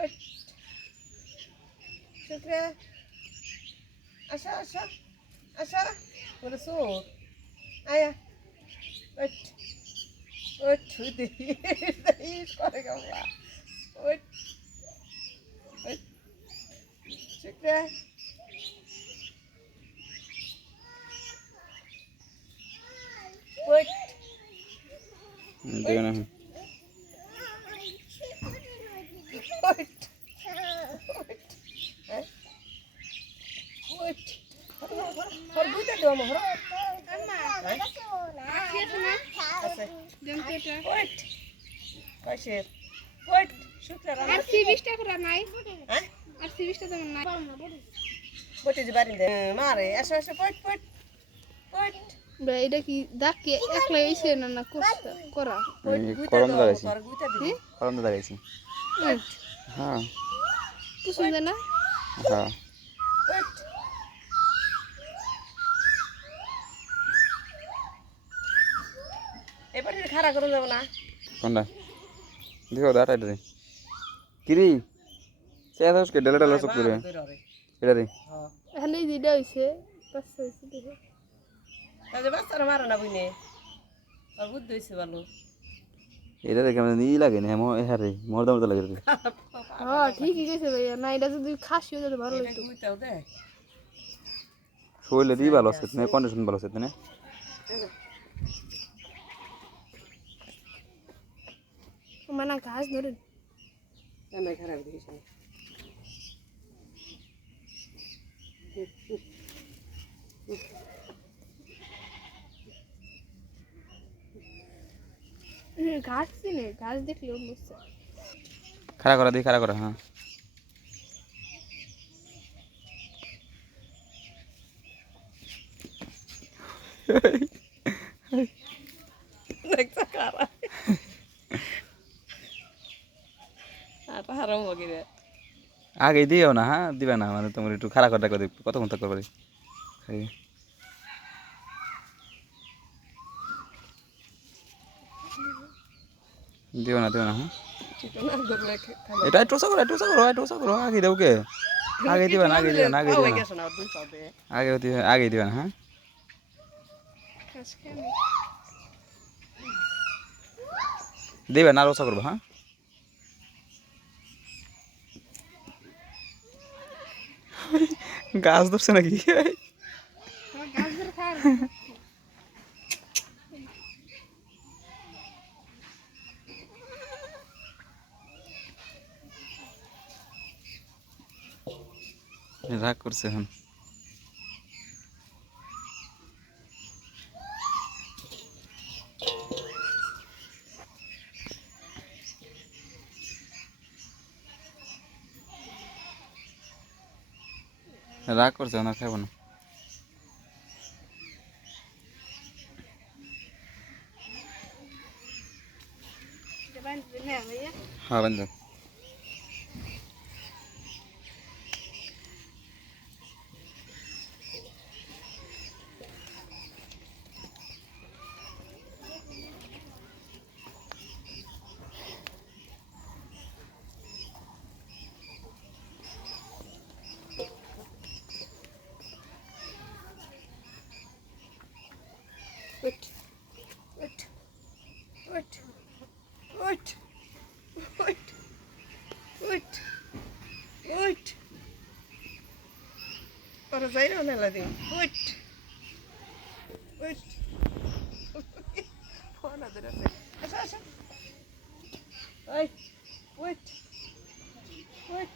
ওঠ শুক্রিয়া আসা আসা আসা বলে সোর আয়া ওঠ ওঠ দেখিস করে গামলা ওঠ ওঠ শুক্রিয়া ওঠ দিও না ওঠ ওঠ হর বুঝতে দেবো মোহর ওঠ কয়সের ওঠ শুক্রিয়া আর সিরিজটা করা নাই হ্যাঁ আর সিরিজটা তেমন নাই বটে যে বাড়ি মারে আসো আসো পট পট পট বে এটা কি দাগ কি একলা হইছে না না করা করম লাগাইছি তোর গুইতা দিবি করম লাগাইছি হ্যাঁ পছন্দ না হ্যাঁ পট এবার খাড়া করে যাব না কোনটা দেখো দাঁড়াই রে কিরি সে আজকে ডেলা ডেলা সব করে এটা রে এখানে যেটা হইছে বাচ্চা হইছে দেখো তাহলে বাচ্চারা মারো না বুঝনে আর বুদ্ধি হয়েছে ভালো এটা দেখে আমার ই লাগে না হ্যাঁ রে মরদা মরদা লাগে রে হ্যাঁ ঠিকই গেছে ভাইয়া না এটা যদি খাসি হয়ে যেত ভালো এটা হইতো গুইতাও দে শরীরে দি ভালো আছে না কন্ডিশন ভালো আছে না মানে ঘাস ধরে আমি খারাপ দেখিস না ঘাস চিনে ঘাস দেখলে ওর বুঝছে খাড়া করা দি খাড়া করা হ্যাঁ দেখছো খারাপ আর হারাম বগিরে আগে দিও না হ্যাঁ দিবা না মানে তোমার একটু খাড়া করা করে কতক্ষণ থাকতে পারি দিও না হ্যাঁ না ধরলে এটা টোসা করো আগে দেও কে আগে দিবা না আগে দিবা না আগে দিবা না গেছে না দুই পাবে আগে দিবা না হ্যাঁ ঘাস কেন দিবা না রসা করবো হ্যাঁ গাছ ধরছে নাকি ঘাস ধরে খায় রাগ করছে এখন রাগ করছে না খাইব না হ্যাঁ বান্ধব ওঠ ওঠ ওঠ ওঠ ওঠ ওঠ ওঠ ওরা যাই না মেলা দিন ওঠ ওঠ ফোন আদর আছে আসা আসা ওঠ ওঠ ওঠ